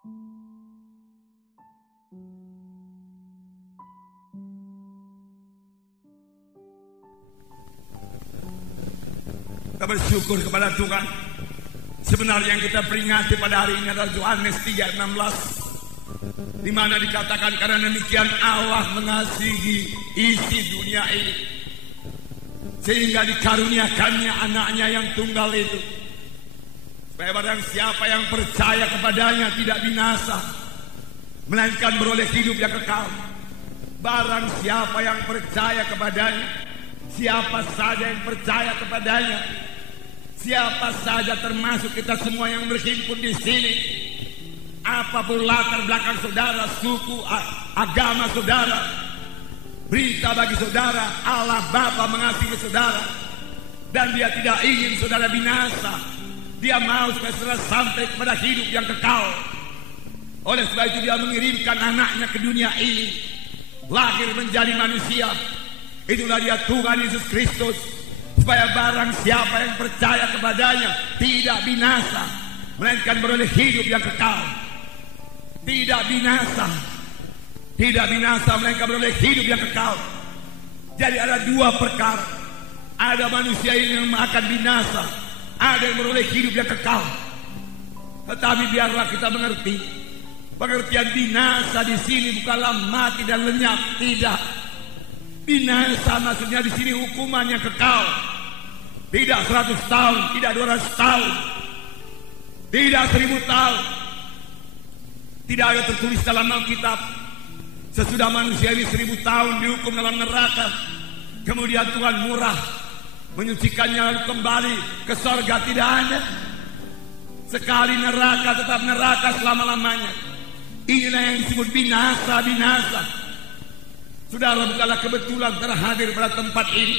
Kita bersyukur kepada Tuhan. Sebenarnya yang kita peringati pada hari ini adalah Yohanes 3:16, di mana dikatakan karena demikian Allah mengasihi isi dunia ini sehingga dikaruniakannya anaknya yang tunggal itu, supaya barang siapa yang percaya kepadanya tidak binasa, melainkan beroleh hidup yang kekal. Barang siapa yang percaya kepadanya, siapa saja yang percaya kepadanya, siapa saja termasuk kita semua yang berhimpun di sini, apapun latar belakang saudara, suku, agama saudara, berita bagi saudara, Allah Bapa mengasihi saudara dan Dia tidak ingin saudara binasa. Dia mau supaya saudara sampai kepada hidup yang kekal. Oleh sebab itu Dia mengirimkan anaknya ke dunia ini, lahir menjadi manusia. Itulah Dia Tuhan Yesus Kristus, supaya barang siapa yang percaya kepadanya tidak binasa, melainkan beroleh hidup yang kekal. Tidak binasa, tidak binasa, melainkan beroleh hidup yang kekal. Jadi ada dua perkara. Ada manusia yang akan binasa, ada yang beroleh hidup yang kekal. Tetapi biarlah kita mengerti, pengertian binasa di sini bukanlah mati dan lenyap, tidak. Binasa maksudnya di sini hukuman yang kekal. Tidak 100 tahun, tidak 200 tahun, tidak 1000 tahun. Tidak ada tertulis dalam Alkitab sesudah manusia ini 1000 tahun dihukum dalam neraka, kemudian Tuhan murah menyucikannya lalu kembali ke sorga. Tidak ada. Sekali neraka tetap neraka selama-lamanya. Inilah yang disebut binasa. Saudara, bukanlah kebetulan terhadir pada tempat ini.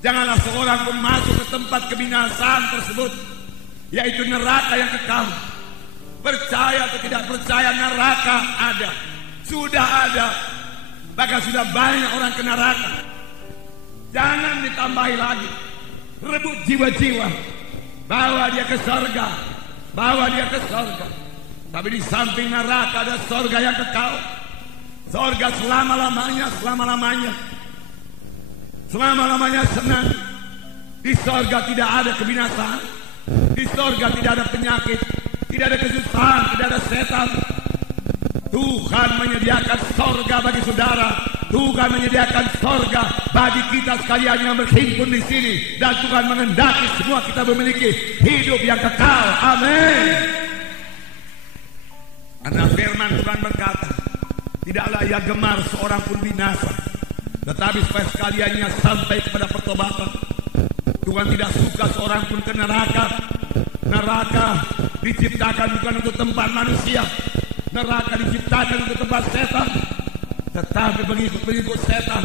Janganlah seorang pun masuk ke tempat kebinasaan tersebut, yaitu neraka yang kekal. Percaya atau tidak percaya, neraka ada. Sudah ada. Bahkan sudah banyak orang ke neraka. Jangan ditambahi lagi. Rebut jiwa-jiwa, bawa dia ke sorga, bawa dia ke sorga. Tapi di samping neraka ada sorga yang kekal. Sorga selama-lamanya, selama-lamanya, selama-lamanya senang. Di sorga tidak ada kebinasaan. Di sorga tidak ada penyakit, tidak ada kesusahan, tidak ada setan. Tuhan menyediakan sorga bagi saudara. Tuhan menyediakan sorga bagi kita sekalian yang berhimpun di sini. Dan Tuhan menghendaki semua kita memiliki hidup yang kekal. Amin. Karena firman Tuhan berkata, tidaklah Ia gemar seorang pun binasa, tetapi supaya sekaliannya sampai kepada pertobatan. Tuhan tidak suka seorang pun ke neraka. Neraka diciptakan bukan untuk tempat manusia. Neraka diciptakan untuk tempat setan. Tetapi pengikut-pengikut setan,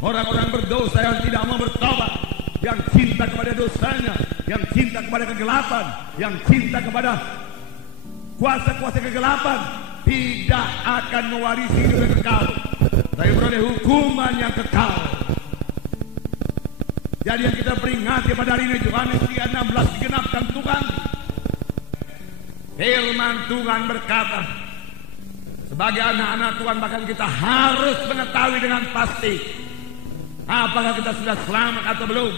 orang-orang berdosa yang tidak mau bertobat, yang cinta kepada dosanya, yang cinta kepada kegelapan, yang cinta kepada kuasa-kuasa kegelapan, tidak akan mewarisi hidup yang kekal, tapi beroleh hukuman yang kekal. Jadi yang kita peringati pada hari ini, Yohanes 3:16 digenapkan Tuhan. Firman Tuhan berkata, sebagai anak-anak Tuhan bahkan kita harus mengetahui dengan pasti apakah kita sudah selamat atau belum,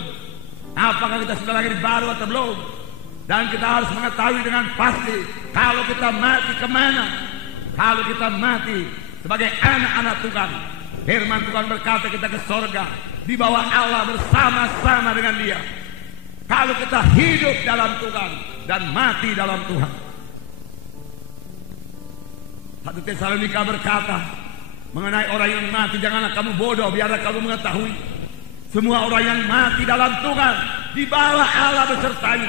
apakah kita sudah lahir baru atau belum. Dan kita harus mengetahui dengan pasti kalau kita mati kemana. Kalau kita mati sebagai anak-anak Tuhan, firman Tuhan berkata kita ke sorga, di bawah Allah bersama-sama dengan Dia. Kalau kita hidup dalam Tuhan dan mati dalam Tuhan. 1 Tesalonika berkata mengenai orang yang mati, janganlah kamu bodoh, biarlah kamu mengetahui semua orang yang mati dalam Tuhan di bawah Allah besertanya.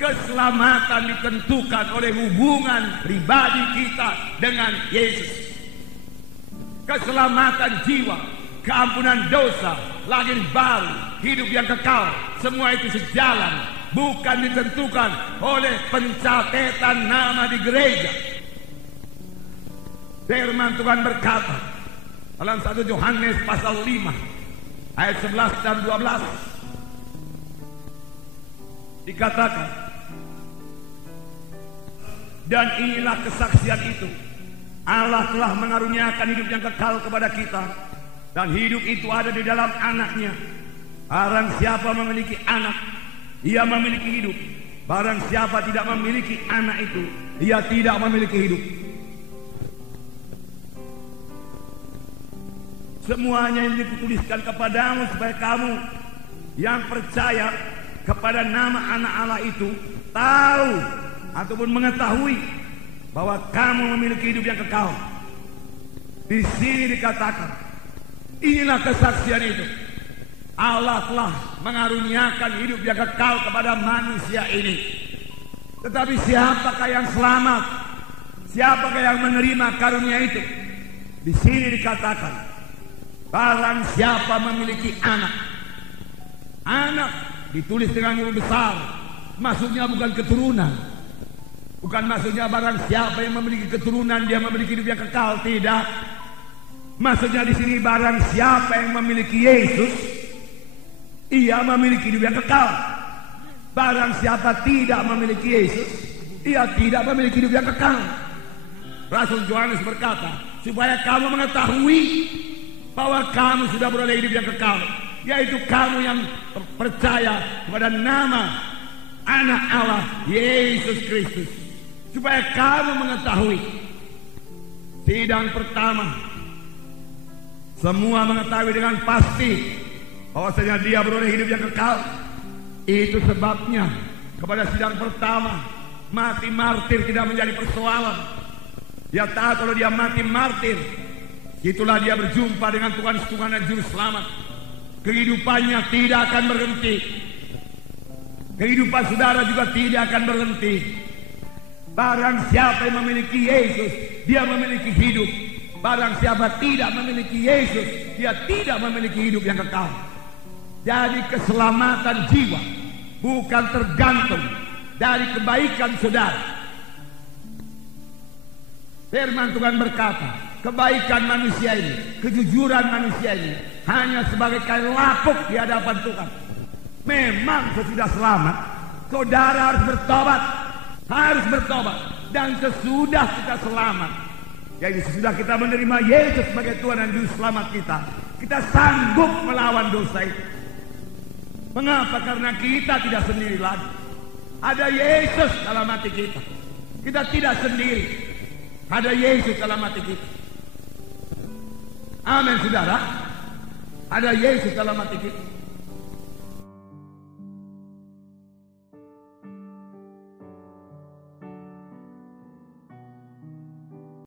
Keselamatan ditentukan oleh hubungan pribadi kita dengan Yesus. Keselamatan jiwa, keampunan dosa, lahir baru, hidup yang kekal, semua itu sejalan, bukan ditentukan oleh pencatetan nama di gereja. Firman Tuhan berkata dalam 1 Yohanes pasal 5 ayat 11 dan 12 dikatakan, Dan inilah kesaksian itu. Allah telah mengaruniakan hidup yang kekal kepada kita. Dan hidup itu ada di dalam anaknya. Barang siapa memiliki anak, ia memiliki hidup. Barang siapa tidak memiliki anak itu, ia tidak memiliki hidup. Semuanya yang dituliskan kepadamu supaya kamu yang percaya kepada nama anak Allah itu tahu ataupun mengetahui bahwa kamu memiliki hidup yang kekal. Di sini dikatakan, inilah kesaksian itu. Allah telah mengaruniakan hidup yang kekal kepada manusia ini. Tetapi siapakah yang selamat? Siapakah yang menerima karunia itu? Di sini dikatakan, barang siapa memiliki anak. Anak ditulis dengan huruf besar. Maksudnya bukan keturunan. Bukan maksudnya barang siapa yang memiliki keturunan dia memiliki hidup yang kekal. Tidak. Maksudnya di sini barang siapa yang memiliki Yesus, ia memiliki hidup yang kekal. Barang siapa tidak memiliki Yesus, ia tidak memiliki hidup yang kekal. Rasul Yohanes berkata, supaya kamu mengetahui bahwa kamu sudah beroleh hidup yang kekal, yaitu kamu yang percaya kepada nama anak Allah Yesus Kristus. Supaya kamu mengetahui. Sidang pertama, semua mengetahui dengan pasti bahwasanya dia beroleh hidup yang kekal. Itu sebabnya kepada sidang pertama, mati martir tidak menjadi persoalan. Dia tahu kalau dia mati martir, itulah dia berjumpa dengan Tuhan dan Juru Selamat. Kehidupannya tidak akan berhenti. Kehidupan saudara juga tidak akan berhenti. Barang siapa yang memiliki Yesus, dia memiliki hidup. Barang siapa tidak memiliki Yesus, dia tidak memiliki hidup yang kekal. Jadi keselamatan jiwa bukan tergantung dari kebaikan saudara. Firman Tuhan berkata, kebaikan manusia ini, kejujuran manusia ini hanya sebagai kain lapuk di hadapan Tuhan. Memang sesudah selamat, saudara harus bertobat. Harus bertobat. Dan sesudah kita selamat, yaitu sesudah kita menerima Yesus sebagai Tuhan dan Juru Selamat kita sanggup melawan dosa itu. Mengapa? Karena kita tidak sendiri lagi. Ada Yesus dalam hati kita. Kita tidak sendiri. Ada Yesus dalam hati kita. Amin, saudara. Ada Yesus dalam hati kita.